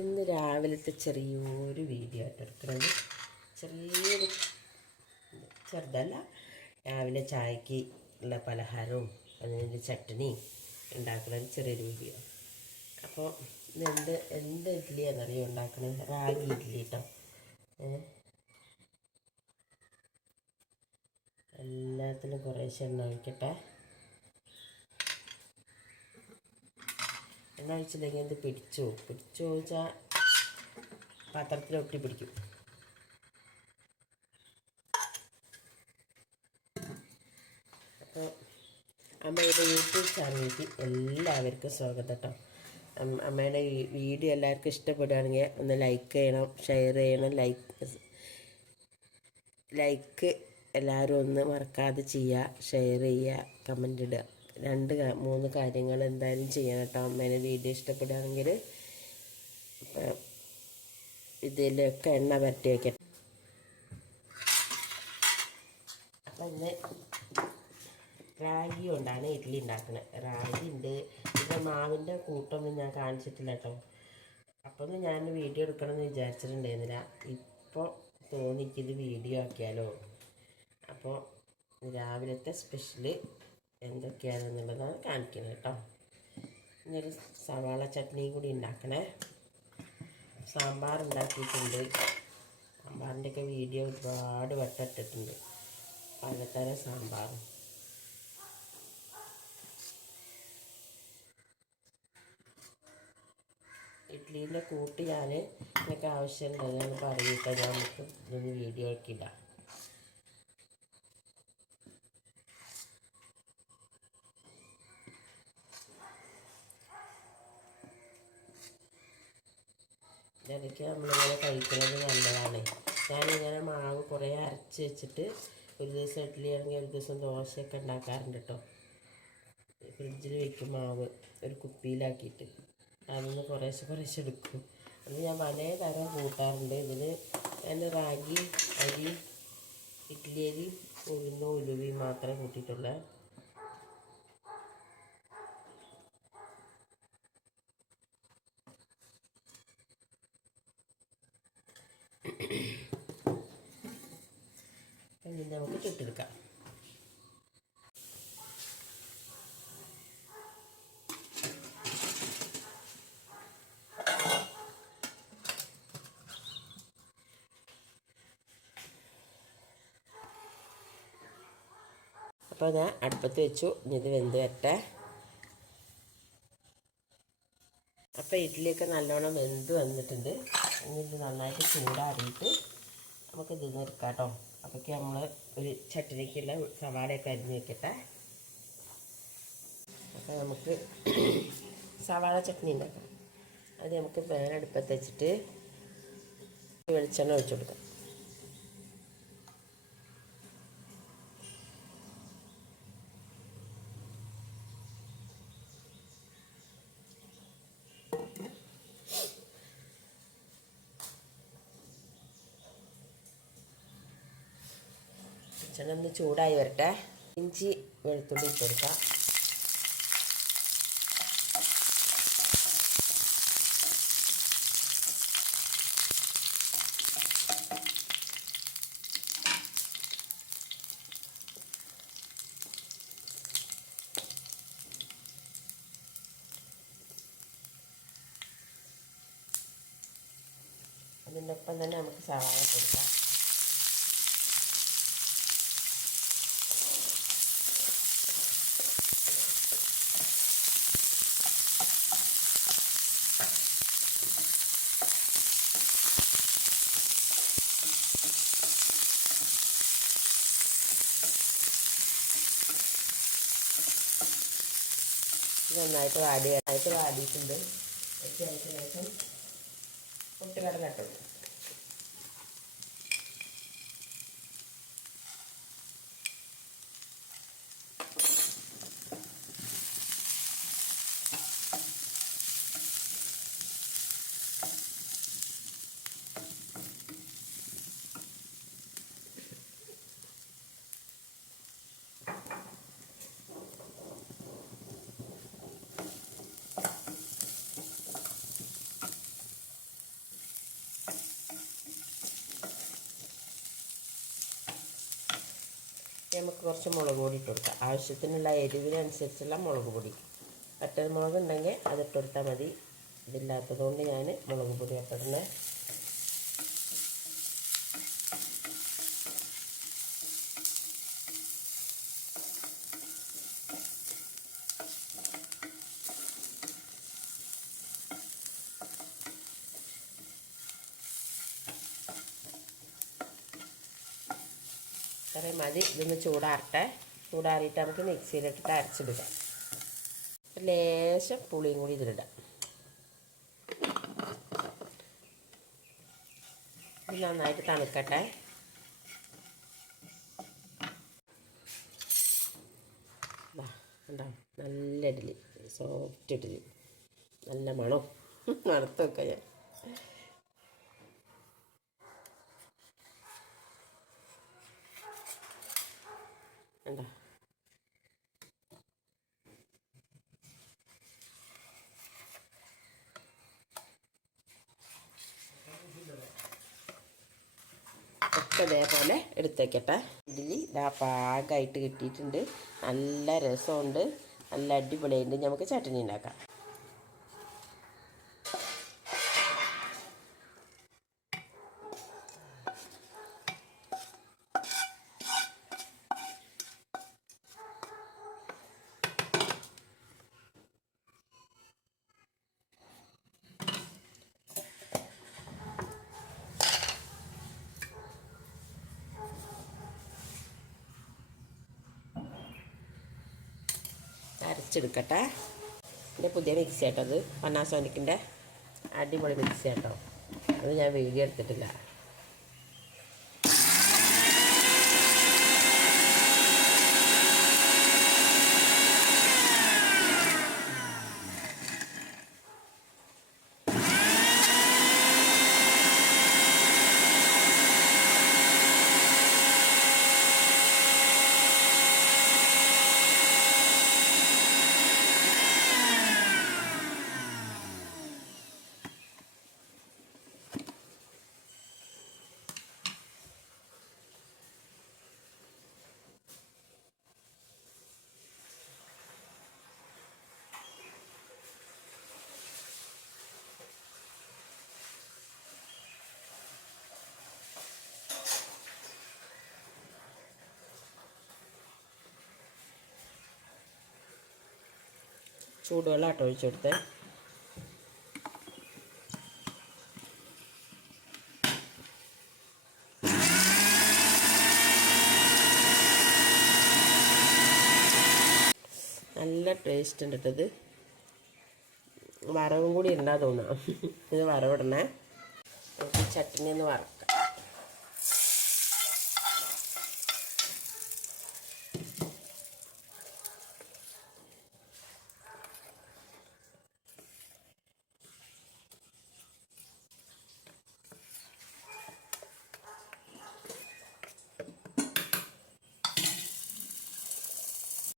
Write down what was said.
ഇന്ന് രാവിലത്തെ ചെറിയൊരു വീഡിയോ ആയിട്ട് എടുക്കുന്നത്. ചെറിയൊരു ചെറുതല്ല, രാവിലെ ചായക്ക് ഉള്ള പലഹാരവും അതിൻ്റെ ചട്നി ഉണ്ടാക്കുന്ന ചെറിയൊരു വീഡിയോ. അപ്പോൾ ഇത് എന്ത് ഇഡ്ഡലിയാണെന്നറിയോ ഉണ്ടാക്കുന്നത്? റാഗി ഇഡ്ഡലി കേട്ടോ. എല്ലാത്തിലും കുറേശ്ശെ എണ്ണ ഒഴിക്കട്ടെ. എണ്ണ ഒഴിച്ചില്ലെങ്കിൽ എന്ത് പിടിച്ചു വെച്ചാൽ പാത്രത്തിൽ ഒട്ടി പിടിക്കും. അപ്പോൾ അമ്മയുടെ യൂട്യൂബ് ചാനലിലേക്ക് എല്ലാവർക്കും സ്വാഗതം കേട്ടോ. അമ്മയുടെ വീഡിയോ എല്ലാവർക്കും ഇഷ്ടപ്പെടുകയാണെങ്കിൽ ഒന്ന് ലൈക്ക് ചെയ്യണം, ഷെയർ ചെയ്യണം. ലൈക്ക് എല്ലാവരും ഒന്ന് മറക്കാതെ ചെയ്യുക, ഷെയർ ചെയ്യുക, കമൻ്റ് ഇടുക. 2-3 കാര്യങ്ങൾ എന്തായാലും ചെയ്യണം കേട്ടോ. അമ്മേനെ വീഡിയോ ഇഷ്ടപ്പെടുകയാണെങ്കിൽ ഇതിലൊക്കെ എണ്ണ പരട്ടി വയ്ക്കട്ടെ. അപ്പം ഇന്ന് റാഗി കൊണ്ടാണ് ഇഡ്ഡലി ഉണ്ടാക്കുന്നത്. റാഗി ഉണ്ട്, പിന്നെ മാവിൻ്റെ കൂട്ടൊന്നും ഞാൻ കാണിച്ചിട്ടില്ല കേട്ടോ. അപ്പോൾ ഞാൻ വീഡിയോ എടുക്കണമെന്ന് വിചാരിച്ചിട്ടുണ്ടായിരുന്നില്ല. ഇപ്പോൾ തോന്നിക്കിത് വീഡിയോ ആക്കിയാലോ. അപ്പോൾ രാവിലത്തെ സ്പെഷ്യൽ എന്തൊക്കെയാണെന്നുള്ളതാണ് കാണിക്കുന്നത് കേട്ടോ. ഇന്നൊരു സവാള ചട്നിയും കൂടി ഉണ്ടാക്കണേ. സാമ്പാർ ഉണ്ടാക്കിയിട്ടുണ്ട്. സാമ്പാറിൻ്റെയൊക്കെ വീഡിയോ ഒരുപാട് വട്ടം ഇട്ടിട്ടുണ്ട്. പലതരം സാമ്പാറും. ഇഡ്ഡലീൻ്റെ കൂട്ട് ഞാൻ എനിക്ക് ആവശ്യമുണ്ടെന്ന് പറഞ്ഞിട്ട് നമുക്ക് ഇതൊന്ന് വീഡിയോ ആക്കിയില്ല. ഇടയ്ക്ക് നമ്മളിങ്ങനെ കഴിക്കുന്നത് നല്ലതാണ്. ഞാനിങ്ങനെ മാവ് കുറേ അരച്ച് വെച്ചിട്ട് ഒരു ദിവസം ഇഡ്ഡലി ആണെങ്കിൽ ഒരു ദിവസം ദോശയൊക്കെ ഉണ്ടാക്കാറുണ്ട് കേട്ടോ. ഫ്രിഡ്ജിൽ വയ്ക്കും മാവ് ഒരു കുപ്പിയിലാക്കിയിട്ട്. അതൊന്ന് കുറേശ്ശെ എടുക്കും. അത് ഞാൻ പലതരം കൂട്ടാറുണ്ട്. ഇതിന് ഞാൻ റാഗി അരി, ഇഡ്ഡലി അരി, ഉലുവയും മാത്രമേ കൂട്ടിയിട്ടുള്ളൂ. ഇനി നമുക്ക് ചുട്ടെടുക്കാം. അപ്പോൾ ഞാൻ അടുപ്പത്ത് വെച്ചു. ഇനി ഇത് വെന്ത് വരട്ടെ. അപ്പോൾ ഇഡ്ഡലിയൊക്കെ നല്ലോണം വെന്ത് വന്നിട്ടുണ്ട്. ഇനി ഇത് നന്നായിട്ട് ചൂടാറിയിട്ട് നമുക്ക് ഇത് നിൽക്കാം കേട്ടോ. അപ്പോഴേക്ക് നമ്മൾ ഒരു ചട്ടിനിക്കുള്ള സവാളയൊക്കെ അരിഞ്ഞ് വെക്കട്ടെ. അപ്പോൾ നമുക്ക് സവാള ചട്നി ഉണ്ടാക്കാം. അത് നമുക്ക് പാൻ അടുപ്പത്ത് വെച്ചിട്ട് വെളിച്ചെണ്ണ ഒഴിച്ചു കൊടുക്കാം. വെളിച്ചെണ്ണ ഒന്ന് ചൂടായി വരട്ടെ. ഇഞ്ചി വെളുത്തുള്ളി ഇട്ട് കൊടുക്കാം. അതിൻ്റെ ഒപ്പം തന്നെ നമുക്ക് സവാള കൊടുക്കാം. നന്നായിട്ട് വാടിയിട്ടുണ്ട്. അതിന് ശേഷം പൊട്ടുകടല ഇട്ടു. നമുക്ക് കുറച്ച് മുളക് പൊടി ഇട്ട് കൊടുക്കാം. ആവശ്യത്തിനുള്ള എരിവിനനുസരിച്ചുള്ള മുളക് പൊടി. വറ്റൽ മുളക് ഉണ്ടെങ്കിൽ അതിട്ട് കൊടുത്താൽ മതി. ഇതില്ലാത്തതുകൊണ്ട് ഞാൻ മുളക് പൊടി ഇട്ടിടുന്നത്. അത്രയും മതി. ഇതൊന്ന് ചൂടാറട്ടെ. ചൂടാറിയിട്ട് നമുക്ക് മിക്സിയിലിട്ടിട്ട് അരച്ചിടുക. ലേശം പുളിയും കൂടി ഇതിലിടാം. ഇത് നന്നായിട്ട് തണുക്കട്ടെ. ഉണ്ടാവും നല്ല ഇഡ്ഡലി, സോഫ്റ്റ് ഇഡ്ഡലി, നല്ല മണം. മണത്ത് വെക്കാം ഞാൻ. ഉണ്ടോ? ഒക്കെ ഇതേപോലെ എടുത്ത് വയ്ക്കട്ടെ. ഇഡ്ഡലി ഇതാ പാകമായിട്ട് കിട്ടിയിട്ടുണ്ട്. നല്ല രസമുണ്ട്, നല്ല അടിപൊളിയുണ്ട്. നമുക്ക് ചട്നി ഉണ്ടാക്കാം. അരച്ചെടുക്കട്ടെ. എൻ്റെ പുതിയ മിക്സി കേട്ടോ, അത് പന്നാസോനിക്കിൻ്റെ അടിപൊളി മിക്സി കേട്ടോ. അത് ഞാൻ വീഡിയോ എടുത്തിട്ടില്ല. ചൂടുവെള്ളം ആട്ടോ ഒഴിച്ചു കൊടുത്തേ. നല്ല ടേസ്റ്റ് ഉണ്ട് കേട്ടത്. വറവും കൂടി ഉണ്ടാ തോന്നാം. ഇത് വറവിടണേ. നമുക്ക് ചട്നി ഒന്ന് വറക്കാം.